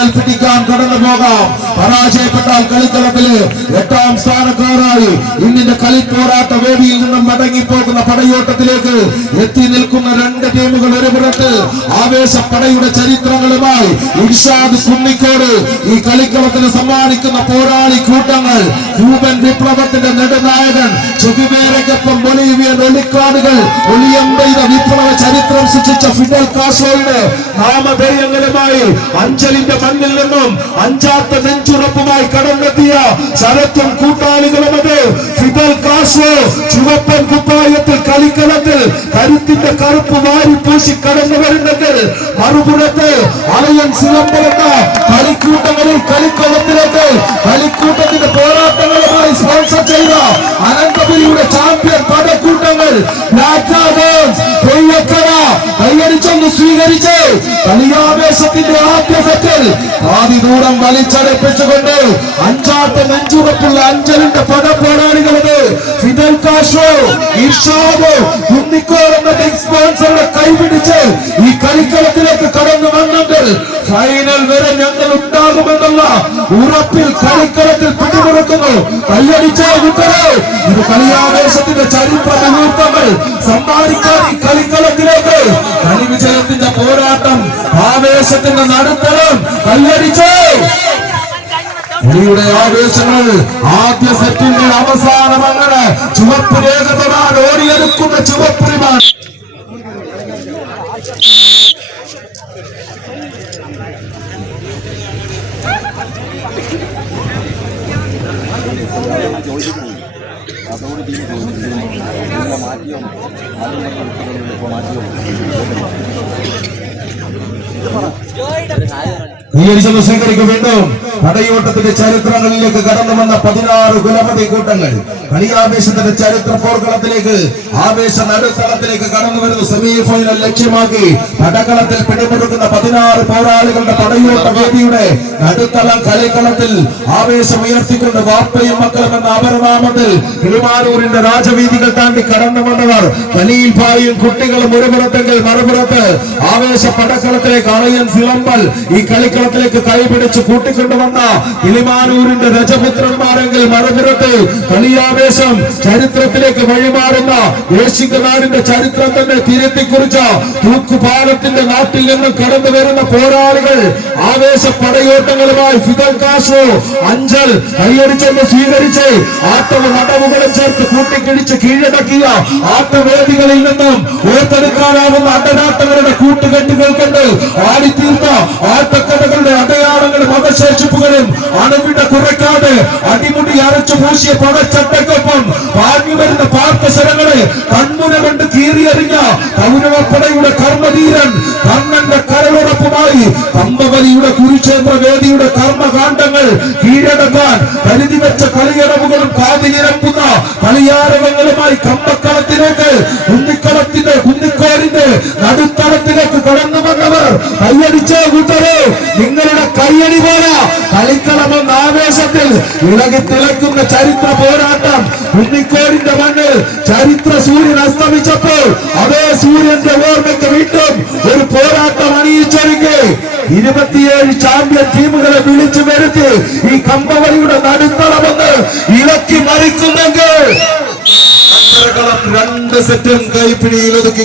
Final പിടിക്കാൻ കടന്നു പോകാം. പരാജയപ്പെട്ടാൽ കളിക്കളത്തില് 8ാം സ്ഥാനക്കാരായി ഇന്നിന്റെ കളിപ്പോരാട്ട വേദിയിൽ നിന്നും മടങ്ങിപ്പോകുന്ന പടയോട്ടത്തിലേക്ക് എത്തി നിൽക്കുന്ന 2 ടീമുകൾ ഒരു പുറത്ത് ആവേശപ്പടയുടെ ചരിത്രങ്ങളുമായി ഇർഷാദ് കുന്നിക്കോട് ഈ കളിക്കളത്തിന് സമ്മാനിക്കുന്ന പോരാളി കൂട്ടങ്ങൾ, ക്യൂബൻ വിപ്ലവത്തിന്റെ നെടുനായകൻ ചെഗുവേരയ്ക്കൊപ്പം ബൊളീവിയൻ ഒളിക്കാടുകൾ ഒളിയമ്പെയ്ത വിപ്ലവ ചരിത്രം സൃഷ്ടിച്ച ഫിഡൽ കാസ്ട്രോയുടെ നാമധേയങ്ങളുമായി അഞ്ചലിന്റെ മണ്ണിൽ നിന്നും 5ാമത്തെ നെഞ്ചുറപ്പുമായി കടന്നെത്തിയ ശരത്തും കൂട്ടാളികളും അത് ഫിഡൽ കാസ്ട്രോ ചുവപ്പൻ കുപ്പായത്തിൽ കളിക്കളത്തിൽ കരുത്തിന്റെ കറുപ്പ് വാരി പൂശി കടന്നു വരുന്നെങ്കിൽ മറുപുറത്ത് അലയൻ സിലമ്പെന്ന കളിക്കൂട്ടങ്ങളിൽ കളിക്കളത്തിലേക്ക് കളിക്കൂട്ടത്തിന്റെ പോരാട്ടങ്ങളുമായി സ്പോൺസർ ചെയ്ത അനന്തപുരിയുടെ ചാമ്പ്യൻ പടക്കൂട്ടങ്ങൾ കൈയടിച്ചൊന്ന് സ്വീകരിച്ച് കളിയാവേശത്തിന്റെ ആദ്യ സെറ്റിൽ ആദ്യ ദൂരം വലിച്ചടപ്പിച്ചുകൊണ്ട് 5ാമത്തെ നെഞ്ചുറപ്പുള്ള അഞ്ചലിന്റെ പടപോരാളികളത് ഫിഡൽ കാസ്ട്രോ, ഇർഷാദ് കുന്നിക്കോട് എന്ന സ്പോൺസറുടെ കൈപിടിച്ച് ഈ കളിക്കളത്തിലേക്ക് കടന്നു വന്നെങ്കിൽ ഫൈനൽ വരെ ഞങ്ങൾ ഉണ്ടാകുമെന്നുള്ള ഉറപ്പിൽ കളിക്കളത്തിൽ പിടിമുറുക്കുന്നു. കൈയടിച്ച കൂട്ടരെ ഇത് കളിയാവേശത്തിന്റെ ചരിത്ര മുഹൂർത്തങ്ങൾ സമ്മാനിക്കാൻ ഈ കളിക്കളത്തിലേക്ക് കളി വിജയത്തിന്റെ പോരാട്ടം ആവേശത്തിന്റെ നടുത്തളം കൈയടിച്ച് കളിയുടെ ആവേശങ്ങൾ ആദ്യ സെറ്റിന്റെ അവസാനം അങ്ങനെ ചുവപ്പ് രേഖ തൊടാൻ ഓടിയെടുക്കുന്ന ചുവപ്പുരിമാൻ സ്വീകരിക്കും. വീണ്ടും പടയോട്ടത്തിന്റെ ചരിത്രങ്ങളിലേക്ക് കടന്നു വന്ന 16 കുലപതി കൂട്ടങ്ങൾ കളിയാവേശത്തിന്റെ ചരിത്ര പോർക്കളത്തിലേക്ക് ആവേശ നടുത്തളത്തിലേക്ക് കടന്നു വരുന്ന സെമി ഫൈനൽ ലക്ഷ്യമാക്കി പടക്കളത്തിൽ പിടിമുറുക്കുന്ന 16 പോരാളികളുടെ പടയോട്ട വേദിയുടെ നടുത്തളം കളിക്കളത്തിൽ ആവേശമുയർത്തിക്കൊണ്ട് വാപ്പയും മക്കളും എന്ന അപരനാമത്തിൽ കിളിമാനൂരിന്റെ രാജവീതികൾ താണ്ടി കടന്നു വന്നവർ ഖലീൽ ഭായിയും കുട്ടികളും ഒരു പുറത്തെങ്കിൽ മറുപുറത്ത് ആവേശ പടക്കളത്തിലേക്ക് അളയൻ സിളമ്പൽ ഈ കളിക്കളത്തിലേക്ക് കൈപിടിച്ച് കൂട്ടിക്കൊണ്ടുവന്ന കിളിമാനൂരിന്റെ രജപുത്രന്മാരെങ്കിൽ മറുപുറത്ത് കളിയാവേശം ചരിത്രത്തിലേക്ക് വഴിമാറുന്ന ദേശികനാടിന്റെ ചരിത്രം തന്നെ തിരുത്തിക്കുറിച്ച തൂക്കുപാലത്തിന്റെ നാട്ടിൽ നിന്നും കടന്നു വരുന്ന പോരാളികൾ ആവേശ പടയോട്ടങ്ങളുമായി ഫിഡൽ കാസ്ട്രോ അഞ്ചൽ കൈയടിച്ചെന്ന് സ്വീകരിച്ച് ആട്ടവും അടവുകളും ചേർത്ത് കൂട്ടിക്കിഴിച്ച് കീഴടക്കിയ ആട്ടവേദികളിൽ നിന്നും ഓർത്തെടുക്കാനാവുന്ന അടനാട്ടങ്ങളുടെ കൂട്ടുകെട്ടുകൾ കൊണ്ട് ആടിത്തീർത്ത ആട്ടക്കഥകളുടെ അടയാളങ്ങളും അവശേഷിപ്പുകളും അണുവിട കുറയ്ക്കാതെ അടിമുടി അരച്ചു പൂശിയ പടച്ചട്ടയ്ക്കൊപ്പം പാഞ്ഞു വരുന്ന പാർത്തശരങ്ങളെ കൺമുന കൊണ്ട് കീറിയറിഞ്ഞ കൗരവപ്പടയുടെ കർമ്മധീരൻ കണ്ണന്റെ കരളുറപ്പുമായി കമ്പവലിയുടെ കുരുക്ഷേത്ര വേദിയുടെ കർമ്മകാണ്ഡങ്ങൾ കീഴടക്കാൻ കരുതി വെച്ച കളിയറവുകളും കാതിലിരമ്പുന്ന കളിയാരവങ്ങളുമായി കമ്പക്കളത്തിലേക്ക് കുന്നിക്കോടിന്റെ നടുത്തളത്തിലേക്ക് കടന്നു വന്നവർ കൈയടിച്ച കൂട്ടരെ നിങ്ങളുടെ കൈയടി പോലെ കളിക്കളമെന്ന ആവേശത്തിൽ ഇളകി തിളക്കുന്ന ചരിത്ര പോരാട്ടം കുന്നിക്കോടിന്റെ മണ്ണിൽ ചരിത്ര സൂര്യൻ അസ്തമിച്ചപ്പോൾ അതേ സൂര്യന്റെ ഓർമ്മയ്ക്ക് വീണ്ടും ഒരു പോരാട്ടം അണിയിച്ചൊരുങ്ങി 27 ചാമ്പ്യൻ ടീമുകളെ വിളിച്ചു വരുത്തി ഈ കമ്പവലിയുടെ നടുത്തളമെന്ന് ഇളക്കി മറിക്കുന്നെങ്കിൽ 2 സെറ്റും കൈപ്പിടിയിൽ ഒതുക്കി